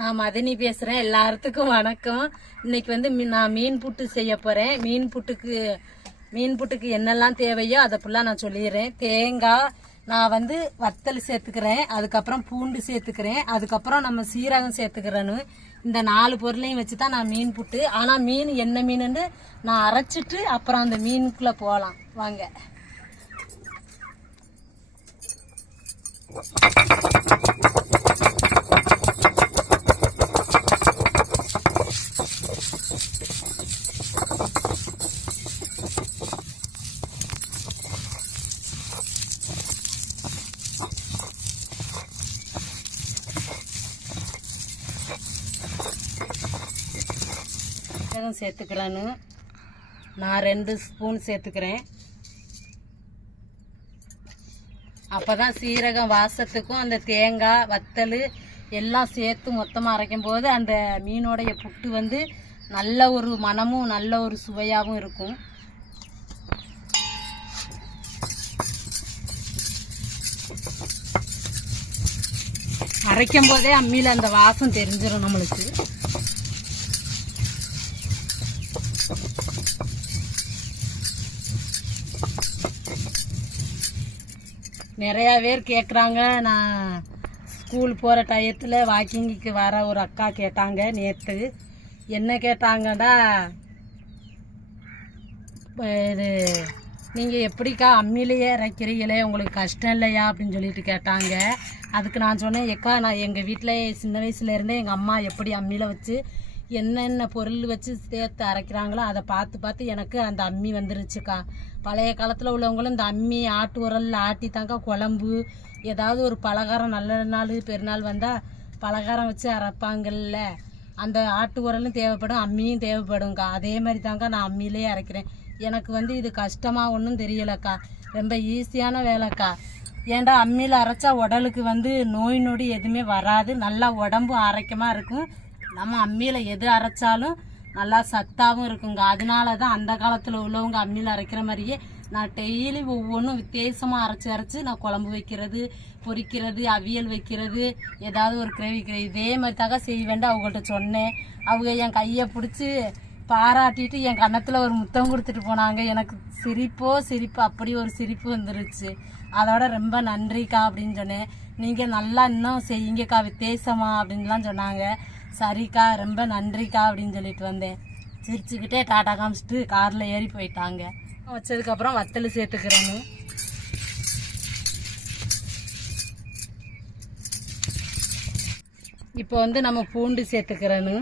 நான் மதனி பேசுறேன். எல்லாத்துக்கும் வணக்கம். இன்னைக்கு வந்து நான் மீன் புட்டு செய்ய போறேன். மீன் புட்டுக்கு என்னெல்லாம் தேவையோ அதை ஃபுல்லா நான் சொல்லிடுறேன். தேங்காய் நான் வந்து வத்தல் சேர்த்துக்கிறேன், அதுக்கப்புறம் பூண்டு சேர்த்துக்கிறேன், அதுக்கப்புறம் நம்ம சீரகம் சேர்த்துக்கிறேன்னு இந்த 4 பொருளையும் வச்சுதான் நான் மீன் புட்டு. ஆனா மீன் என்ன மீனுன்னு நான் அரைச்சிட்டு அப்புறம் அந்த மீனுக்குள்ள போகலாம் வாங்க. சேர்த்துக்கிறேன்னு நான் 2 ஸ்பூன் சேர்த்துக்கிறேன். அப்பதான் சீரகம் வாசத்துக்கும் அந்த தேங்காய் வத்தல் எல்லாம் சேர்த்து மொத்தமாக அரைக்கும் போது அந்த மீனோடைய புட்டு வந்து நல்ல ஒரு மனமும் நல்ல ஒரு சுவையாகவும் இருக்கும். அரைக்கும் போதே அம்மியில் அந்த வாசம் தெரிஞ்சிடும் நம்மளுக்கு. நிறைய பேர் கேட்குறாங்க. நான் ஸ்கூல் போகிற டயத்தில் வாக்கிங்குக்கு வர ஒரு அக்கா கேட்டாங்க நேற்று. என்ன கேட்டாங்கடா, இது நீங்கள் எப்படிக்கா அம்மிலேயே இறைக்கிறீங்களே, உங்களுக்கு கஷ்டம் இல்லையா அப்படின்னு சொல்லிட்டு கேட்டாங்க. அதுக்கு நான் சொன்னேன், ஏக்கா நான் எங்கள் வீட்டில் சின்ன வயசுலேருந்தே எங்கள் அம்மா எப்படி அம்மியில் வச்சு என்னென்ன பொருள் வச்சு சேர்த்து அரைக்கிறாங்களோ அதை பார்த்து எனக்கு அந்த அம்மி வந்துருச்சுக்கா. பழைய காலத்தில் உள்ளவங்களும் இந்த அம்மி ஆட்டு உரலில் ஆட்டி தாங்க குழம்பு ஏதாவது ஒரு பலகாரம் நல்ல நாள் பெருநாள் வந்தால் பலகாரம் வச்சு அரைப்பாங்கல்ல, அந்த ஆட்டு உரலும் தேவைப்படும் அம்மியும் தேவைப்படும்க்கா. அதே மாதிரி தாங்க நான் அம்மியிலே அரைக்கிறேன். எனக்கு வந்து இது கஷ்டமாக ஒன்றும் தெரியலக்கா, ரொம்ப ஈஸியான வேலைக்கா. ஏன்டா அம்மியில் அரைச்சா உடலுக்கு வந்து நோய் நொடி எதுவுமே வராது, நல்லா உடம்பு ஆரோக்கியமாக இருக்கும். நம்ம அம்மியில் எது அரைச்சாலும் நல்லா சத்தாகவும் இருக்குங்க. அதனால தான் அந்த காலத்தில் உள்ளவங்க அம்மியில் அரைக்கிற மாதிரியே நான் டெய்லி ஒவ்வொன்றும் வித்தியாசமாக அரைச்சி நான் குழம்பு வைக்கிறது, பொரிக்கிறது, அவியல் வைக்கிறது, ஏதாவது ஒரு கிரேவி இதே மாதிரி தாங்க செய்வேன்ட்டு அவங்கள்ட்ட சொன்னேன். அவங்க என் கையை பிடிச்சி பாராட்டிட்டு என் கன்னத்தில் ஒரு முத்தம் கொடுத்துட்டு போனாங்க. எனக்கு சிரிப்பு அப்படி ஒரு சிரிப்பு வந்துருச்சு. அதோட ரொம்ப நன்றிக்கா அப்படின்னு சொன்னேன். நீங்கள் நல்லா இன்னும் செய்யுங்கக்கா வித்தியாசமா அப்படின்லாம் சொன்னாங்க. சரிக்கா ரொம்ப நன்றிக்கா அப்படின்னு சொல்லிட்டு வந்தேன். சிரிச்சுக்கிட்டே டாட்டா காமிச்சிட்டு காரில் ஏறி போயிட்டாங்க. வச்சதுக்கப்புறம் வத்தல் சேர்த்துக்கிறேன்னு. இப்போ வந்து நம்ம பூண்டு சேர்த்துக்கிறேன்னு.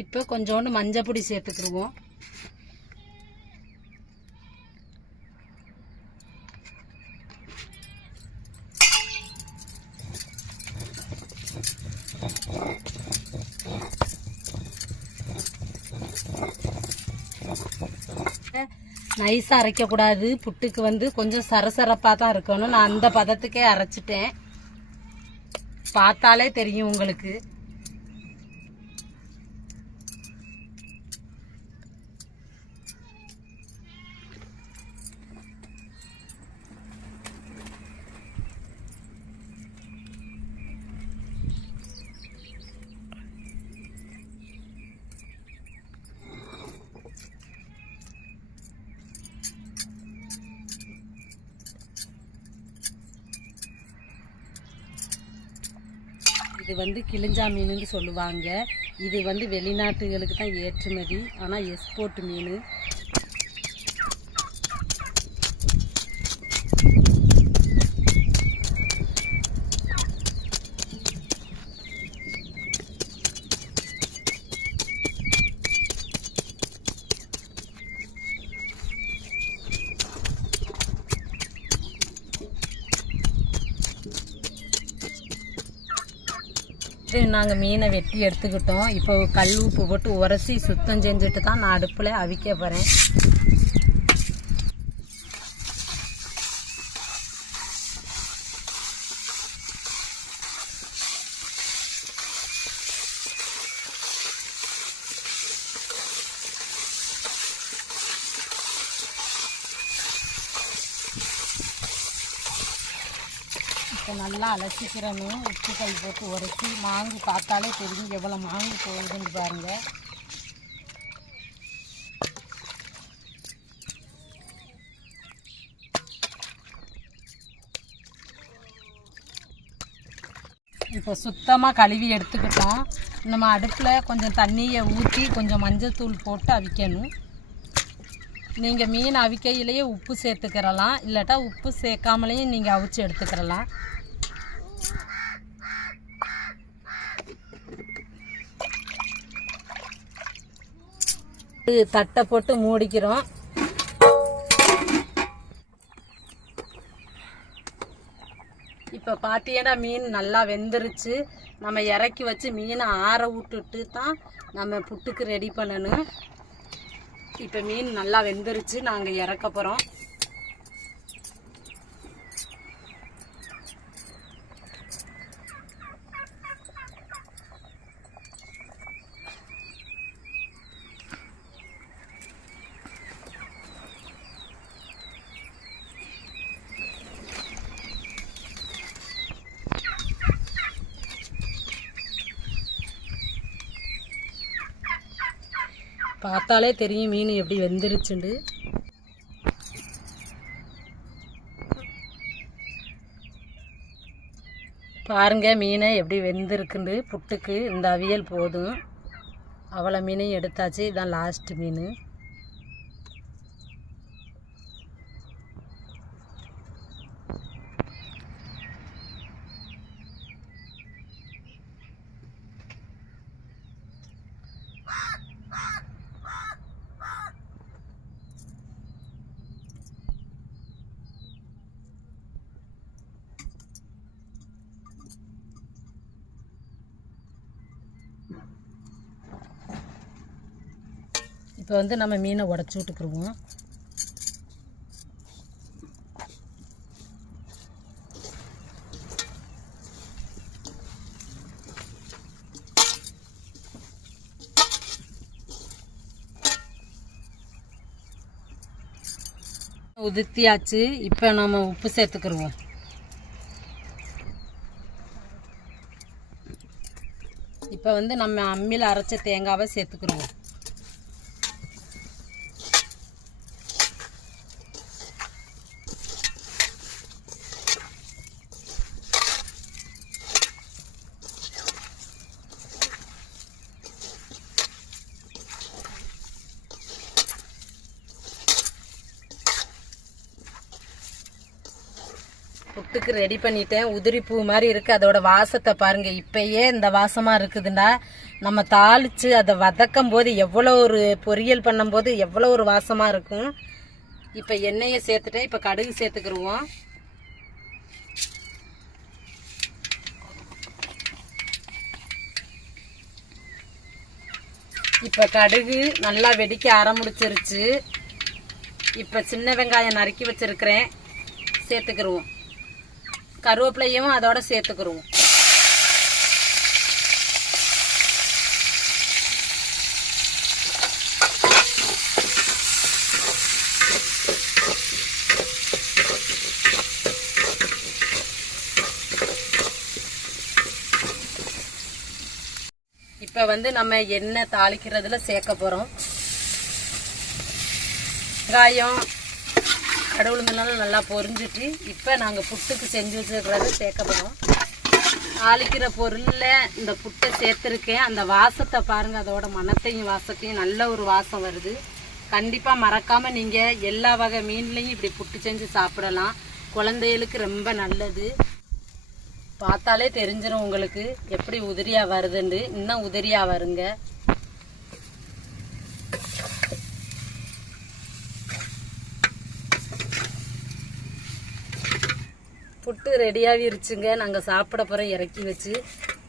இப்போ கொஞ்சோண்டு மஞ்சள் பொடி சேர்த்துக்கிடுவோம். நைஸாக அரைக்கக்கூடாது, புட்டுக்கு வந்து கொஞ்சம் சரசரப்பாக தான் இருக்கணும். நான் அந்த பதத்துக்கே அரைச்சிட்டேன், பார்த்தாலே தெரியும் உங்களுக்கு. இது வந்து கிளிஞ்சா மீனுன்னு சொல்லுவாங்க. இது வந்து வெளிநாட்டுகளுக்கு தான் ஏற்றுமதி, ஆனால் எக்ஸ்போர்ட் மீன். நாங்கள் மீனை வெட்டி எடுத்துக்கிட்டோம். இப்போ கல் உப்பு போட்டு உரசி சுத்தம் செஞ்சுட்டு தான் நான் அடுப்பில் அவிக்க போகிறேன். இப்போ நல்லா அலசிக்கிறணும். உப்பு கல் போட்டு உரைச்சி மாங்கு பார்த்தாலே தெரியும் எவ்வளோ மாங்கு போகுதுன்னு பாருங்கள். இப்போ சுத்தமாக கழுவி எடுத்துக்கிட்டோம். நம்ம அடுப்பில் கொஞ்சம் தண்ணியை ஊற்றி கொஞ்சம் மஞ்சத்தூள் போட்டு அவிக்கணும். நீங்கள் மீன் அவிக்கையிலேயே உப்பு சேர்த்துக்கிறலாம், இல்லாட்டா உப்பு சேர்க்காமலேயும் நீங்கள் அவிச்சு எடுத்துக்கிறலாம். தட்டை போட்டு மூடிக்கிறோம். இப்போ பார்த்தீங்கன்னா மீன் நல்லா வெந்துருச்சு. நம்ம இறக்கி வச்சு மீனை ஆற விட்டுட்டு தான் நம்ம புட்டுக்கு ரெடி பண்ணணும். இப்போ மீன் நல்லா வெந்துருச்சு, நாங்கள் இறக்க போகிறோம். பார்த்தாலே தெரியும் மீன் எப்படி வெந்துருச்சுண்டு. பாருங்க மீனை எப்படி வெந்திருக்குண்டு. புட்டுக்கு இந்த அவியல் போதும். அவ்வளோ மீனையும் எடுத்தாச்சு. இதுதான் லாஸ்ட் மீன். இப்போ வந்து நம்ம மீனை உடச்சி விட்டுக்குருவோம். உதிர்த்தியாச்சு. இப்போ நம்ம உப்பு சேர்த்துக்கிருவோம். இப்போ வந்து நம்ம அம்மியில் அரைச்ச தேங்காவை சேர்த்துக்கிருவோம். புட்டுக்கு ரெடி பண்ணிட்டேன். உதிரி பூ மாதிரி இருக்குது. அதோட வாசத்தை பாருங்கள். இப்பயே இந்த வாசமாக இருக்குதுண்டா. நம்ம தாளித்து அதை வதக்கும் போது எவ்வளோ ஒரு பொரியல் பண்ணும்போது எவ்வளோ ஒரு வாசமாக இருக்கும். இப்போ எண்ணெயை சேர்த்துட்டேன். இப்போ கடுகு சேர்த்துக்கிருவோம். இப்போ கடுகு நல்லா வெடிக்க ஆரம்பிச்சிருச்சு. இப்போ சின்ன வெங்காயம் நறுக்கி வச்சிருக்கிறேன், சேர்த்துக்கிருவோம். கருவேப்பிலையும் அதோட சேர்த்துக்கிருவோம். இப்போ வந்து நம்ம எண்ணெய் தாளிக்கிறதுல சேர்க்க போகிறோம். வெங்காயம் கடவுளுமெல்லாம் நல்லா பொரிஞ்சிட்டு இப்போ நாங்கள் புட்டுக்கு செஞ்சு வச்சுருக்கிறத சேர்க்க போகிறோம். தாளிக்கிற பொருளில் இந்த புட்டை சேர்த்துருக்கேன். அந்த வாசத்தை பாருங்கள். அதோட மணத்தையும் வாசத்தையும் நல்ல ஒரு வாசம் வருது. கண்டிப்பாக மறக்காமல் நீங்கள் எல்லா வகை மீன்லையும் இப்படி புட்டு செஞ்சு சாப்பிடலாம். குழந்தைகளுக்கு ரொம்ப நல்லது. பார்த்தாலே தெரிஞ்சிடும் உங்களுக்கு எப்படி உதிரியாக வருதுன்னு. இன்னும் உதிரியாக வருங்க. புட்டு ரெடியாகிருச்சுங்க. நாங்கள் சாப்பிட போகிறோம் இறக்கி வச்சு.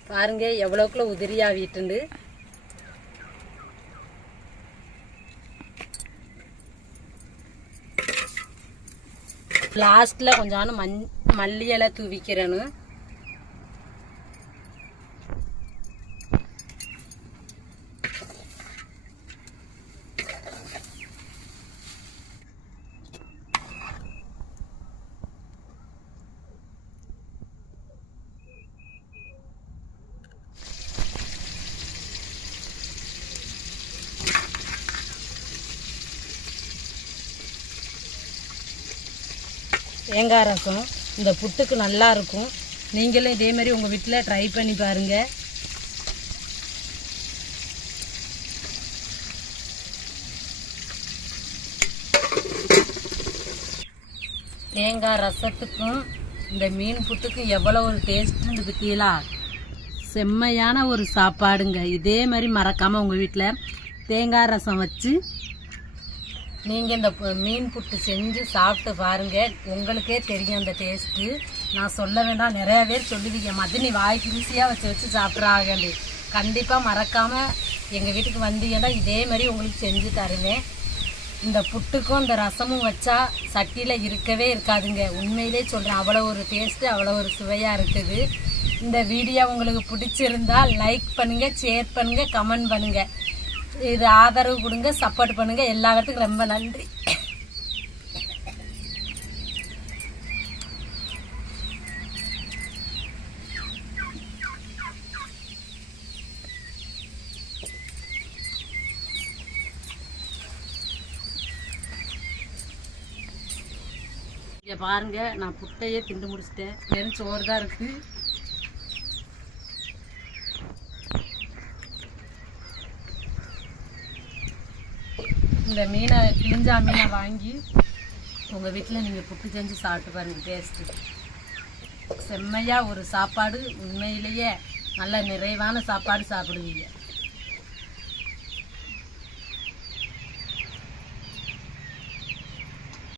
பாருங்கள் எவ்வளோக்குள்ள உதிரியாகிட்டுண்டு. லாஸ்ட்டில் கொஞ்சம் மல்லி இலை தூவிக்கிறேன்னு. தேங்காய் ரசம் இந்த புட்டுக்கு நல்லா இருக்கும். நீங்களும் இதே மாதிரி உங்கள் வீட்டில் ட்ரை பண்ணி பாருங்கள். தேங்காய் ரசத்துக்கும் இந்த மீன் புட்டுக்கும் எவ்வளோ ஒரு டேஸ்ட்டுன்னு பற்றியலா, செம்மையான ஒரு சாப்பாடுங்க. இதே மாதிரி மறக்காமல் உங்கள் வீட்டில் தேங்காய் ரசம் வச்சு நீங்கள் இந்த மீன் புட்டு செஞ்சு சாப்பிட்டு பாருங்கள். உங்களுக்கே தெரியும் அந்த டேஸ்ட்டு. நான் சொல்ல வேண்டாம், நிறையா பேர் சொல்லுவீங்க மதினி வாய்க்கு ருசியாக வச்சு சாப்பிட்றாங்கன்னு. கண்டிப்பாக மறக்காமல் எங்கள் வீட்டுக்கு வந்தீங்கன்னா இதே மாதிரி உங்களுக்கு செஞ்சு தருவேன். இந்த புட்டுக்கும் இந்த ரசமும் வச்சா சட்டியில் இருக்கவே இருக்காதுங்க. உண்மையிலே சொல்கிறேன், அவ்வளோ ஒரு டேஸ்ட்டு, அவ்வளோ ஒரு சுவையாக இருக்குது. இந்த வீடியோ உங்களுக்கு பிடிச்சிருந்தால் லைக் பண்ணுங்கள், ஷேர் பண்ணுங்கள், கமெண்ட் பண்ணுங்கள். இது ஆதரவு கொடுங்க, சப்போர்ட் பண்ணுங்கள். எல்லாத்துக்கும் ரொம்ப நன்றி. இங்கே பாருங்க, நான் புட்டையே திண்டு முடிச்சிட்டேன். வெறும் சோறு தான் இருக்குது. இந்த மீனை கிழிஞ்சா மீனை வாங்கி உங்கள் வீட்டில் நீங்கள் புட்டு செஞ்சு சாப்பிட்டு பாருங்கள். டேஸ்ட்டு செம்மையாக ஒரு சாப்பாடு. உண்மையிலேயே நல்ல நிறைவான சாப்பாடு சாப்பிடுவீங்க.